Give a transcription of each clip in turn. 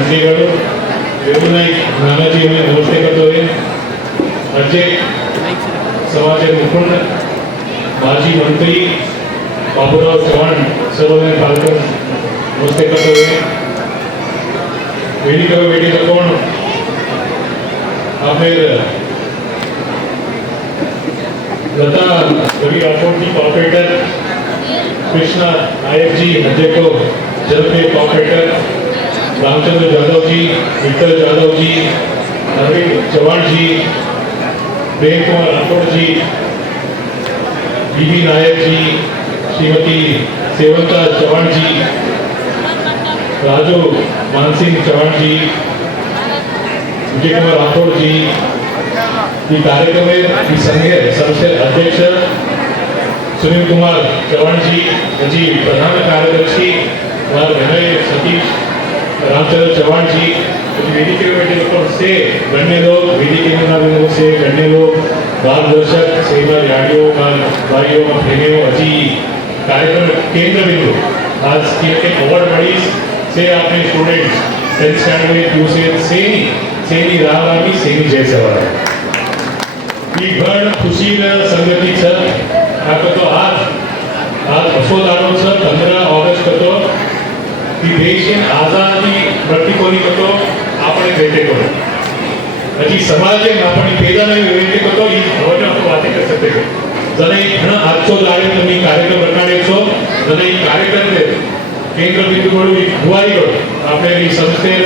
मंडळीಗಳು नानाजी नमस्ते करतोय. समाज मुकुंद माजी मंत्री बाबूराव चव्हाण सर्व पालकर नमस्ते करतोय. वेदिका कोण आपले लता रवि राठौर जी कॉर्पोरेटर, कृष्णा नायक जी अध्यक्ष जलपे कॉर्पोरेटर, रामचंद्र यादव जी, विठल यादव जी, अरविंद चौहान जी, प्रेम कुमार राठौर जी, बीबी नायक जी, श्रीमती सेवंता चौहान जी, राजू मानसिंह चौहान जी, विजय कुमार राठौर जी, कार्यक्रम में संघ अध्यक्ष सुनील कुमार चौहान जी, प्रधान कार्यदर्शी विनय सतीश रामचंद्र चौहान जी, वेदिके से गण्य लोग, वेदिके से गण्य लोग, मार्गदर्शक सेवा याडियों भाइयों बहनों, अजी कार्यक्रम केंद्र बिंदु आज के अवार्ड मळी से आपने स्टूडेंट्स 10th स्टैंडर्ड में क्यू से सेनी रामी सेनी जयसवार ही घण खुशी संगती तो आज असोदारो 15 ऑगस्ट तो की देश आजादी प्रतिकोनी तो આપણે भेटे करो अजी समाज आपण पेदा नहीं भेटे तो ही भवन आपण वाते कर सकते जने घण आजचो दाडे तुम्ही कार्यक्रम रखाडेछो जने ही कार्यक्रम केंद्र बिंदू म्हणून गुवारी करू आपल्या ही संस्थेर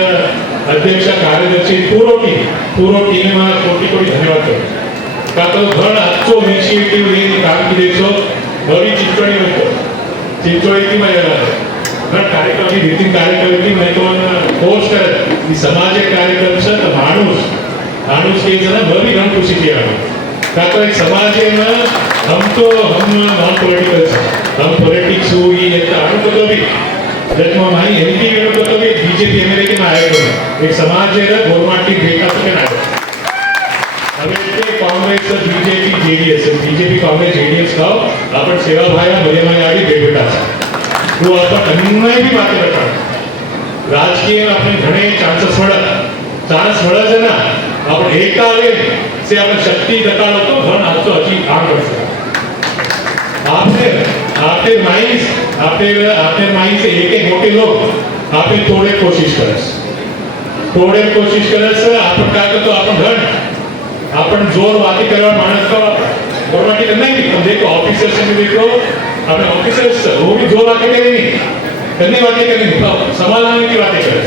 अध्यक्ष कार्यदर्शी पूरो टीम में कोटी धन्यवाद करू का तो घण आजचो इनिशिएटिव लेनी कामगिरीचो नवी चिंचोळी होतो चिंचोळी में कार्यक्रम की रीति कार्यक्रम की मैं तो पोस्ट कर कि समाज कार्यक्रम से तो मानुष के जना बड़ी हम खुशी किया का तो एक समाज में हम नॉन पॉलिटिकल हम पॉलिटिक्स हुई है तो आनु तो भी जब हमारी एमपी वेणु तो भी बीजेपी एमएलए के नायक हो एक समाज है गोरमाटी देखा तो के नायक હવે कांग्रेस बीजेपी कांग्रेस जेडीएस का अपन सेवा भाया बड़े भाई आगे बेटा वो अपन अन्य भी बातें करता राजकीय में अपने घणे चांस મળે છે ना अपन एकता ले से अपन शक्ति दकालो तो घण आज तो अची आग बढ़ सकता आपने माइंड से एक मोटे लोग आपने थोड़े कोशिश करे अपन का तो अपन घण अपन जोर बातें करवा मानस का गवर्नमेंट के नहीं तुम देखो ऑफिसर्स में देखो अपने ऑफिसर्स वो भी जोर बातें करेंगे करने बातें करेंगे समाधान की बातें करें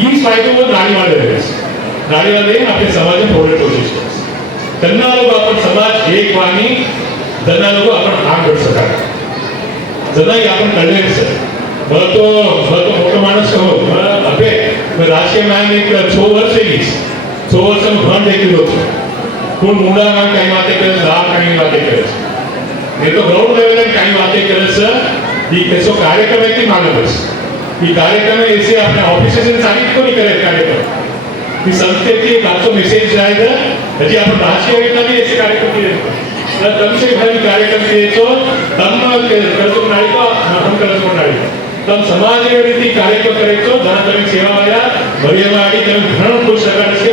ये फायदे वो नारी वाले अपने समाज में थोड़े कोशिश करें तन्ना लोग अपन समाज एक वाणी तन्ना लोग अपन आग बढ़ सका जना ही अपन कळले सर मैं तो मोठो माणूस कहो अबे मैं राजकीय में एक 6 वर्ष येईस 6 वर्ष में घण देखिलो कोण मुंडा में काही बातें करे दार काही बातें करे ये तो ग्राउंड लेवल में काही बातें करे सर ये कैसो कार्यक्रम है कि मालूम ये कार्यक्रम ऐसे अपने ऑफिस से साबित को नहीं करे कार्यक्रम कि संस्थे की एक आपको मैसेज जाएगा यदि आप राजकीय वेतना भी ऐसे कार्यक्रम किए तब से भाई कार्यक्रम किए तो तम करतो नारी को हम करतो नारी तम समाज में रीति कार्यक्रम करे तो जहां तक सेवा वाला भरियावाड़ी तम घण खुश लगा से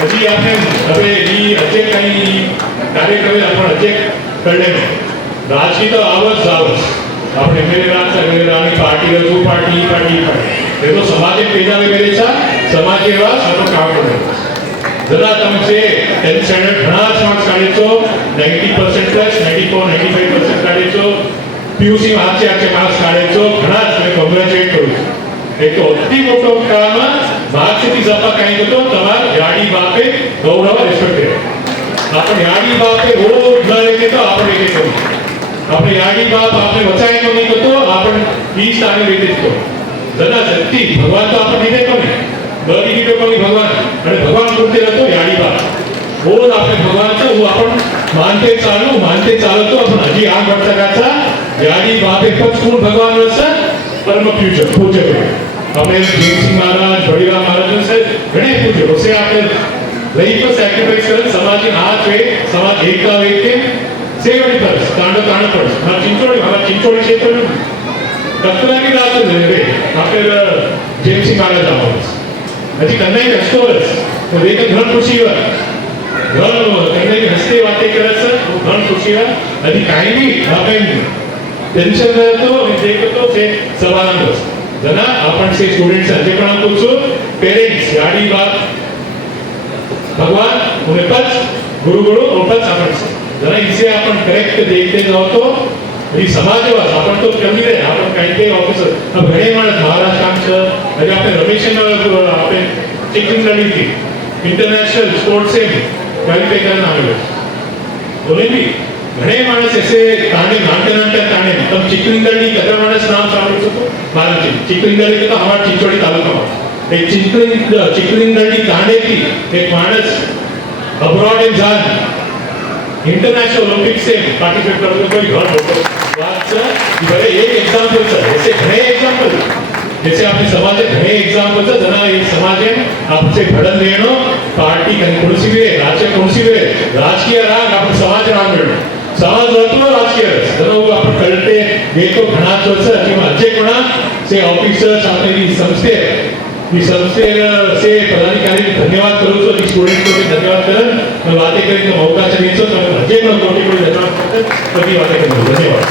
हजी आपने હવે ઈ અજે કઈ કાર્યક્રમ आपण અજે કરલે राजकीय तो आवच આપણે मेरे राणी पार्टी रजू पार्टी ये तो समाज पेदा वगैरेचा समाज एवा सर्व काम करतो जरा तुमचे 10th स्टँडर्ड घणा मार्क्स काढेचो 90% प्लस 94 95% काढेचो पीयूसी आजचे मार्क्स काढेचो घणा तुम्ही काँग्रेच्युलेट करू एक तो अति मोठो काम भागची जपा काही तो तमार याडी बापे गौरव रिस्पेक्ट आपण याडी बापे रोज लढे तो आपण एक करू આપણે याडी बाप આપણે બચાય તો નહીં તો आपण ઈ સ્થાને રીતે તો જના શક્તિ ભગવાન તો આપણે દીધે કોને બધી દીધો કોની ભગવાન અને ભગવાન પૂરતે હતો याडी बाप बोल આપણે ભગવાન તો હું आपण માનતે ચાલો તો आपण હજી આ ભટકાતા याडी बाप એક જ કોણ ભગવાન હશે પરમ પૂજ્ય આપણે જયસિંહ મહારાજ બળીરામ મહારાજ से ઘણે પૂજ્ય उसे આપણે લઈ તો સેક્રિફાઈસ કરે સમાજની હાથ વે સમાજ એકતા વે કે सेवडी पर तांड पर चिंचोड़ी क्षेत्र में कत्तरा की रात रे આપણે જેમસી મારા જવાનું હજી કન્નાઈ રસ્તોરસ તો દેખ ઘણ ખુશી હોય ઘણ કન્નાઈ હસતે વાતે કરે છે ઘણ ખુશી હોય હજી કાંઈ બી આપણે ટેન્શન રહેતો અને દેખ તો છે સવાલ જના आपण से स्टूडेंट्स આજે પણ હું પૂછું પેરેન્ટ્સ ગાડી બાદ भगवान उन्हें पच गुरु गुरु और पच आपण जरा इसे आपण करेक्ट देखते जाओ तो ही समाजवाद आपण तो कमी रे आपण काही ते ऑफिसर अब घणे माणस महाराष्ट्र आमचं म्हणजे आपण रमेश आपण चेकिंग झाली ती इंटरनॅशनल स्पोर्ट्स से क्वालिफाय करना आले बोले भी घणे माणस ऐसे ताणे नाटे ताणे तब चिखलीगढ़ी कदा माणस नाम सांभळू શકો महाराष्ट्र चिखलीगढ़ी तो हमारा चिंचोड़ी तालुका एक चिखलीगढ़ी ताणे थी एक माणस अब्रॉड इन जान इंटरनेशनल ओलंपिक से पार्टिसिपेट करतो कोई घर होतो बात છે बरे एक एग्जांपल છે ऐसे घणे एग्जांपल जैसे आपने समाज घणे एग्जांपल છે जना एक समाज है आपसे घडन लेणो पार्टी कोणसी भी राज्य कोणसी भी राजकीय राग आपण समाज राग मिळणं समाज होतो राजकीय जरा आपण कळते देखो घणाच वर्ष किंवा अजय कोणा से ऑफिसर्स आपली संस्थे ಈ ಸಂಸ್ಥೆಗೆ ಪದಾಧಿಕಾರಿ ಧನ್ಯವಾದ ಕರುವುದು ಈ ಸ್ಟೂಡೆಂಟ್ को धन्यवाद करन मैं बातें करें तो मौका चाहिए तो मैं अजय को कोटि कोटि धन्यवाद करते बड़ी बातें करूं धन्यवाद।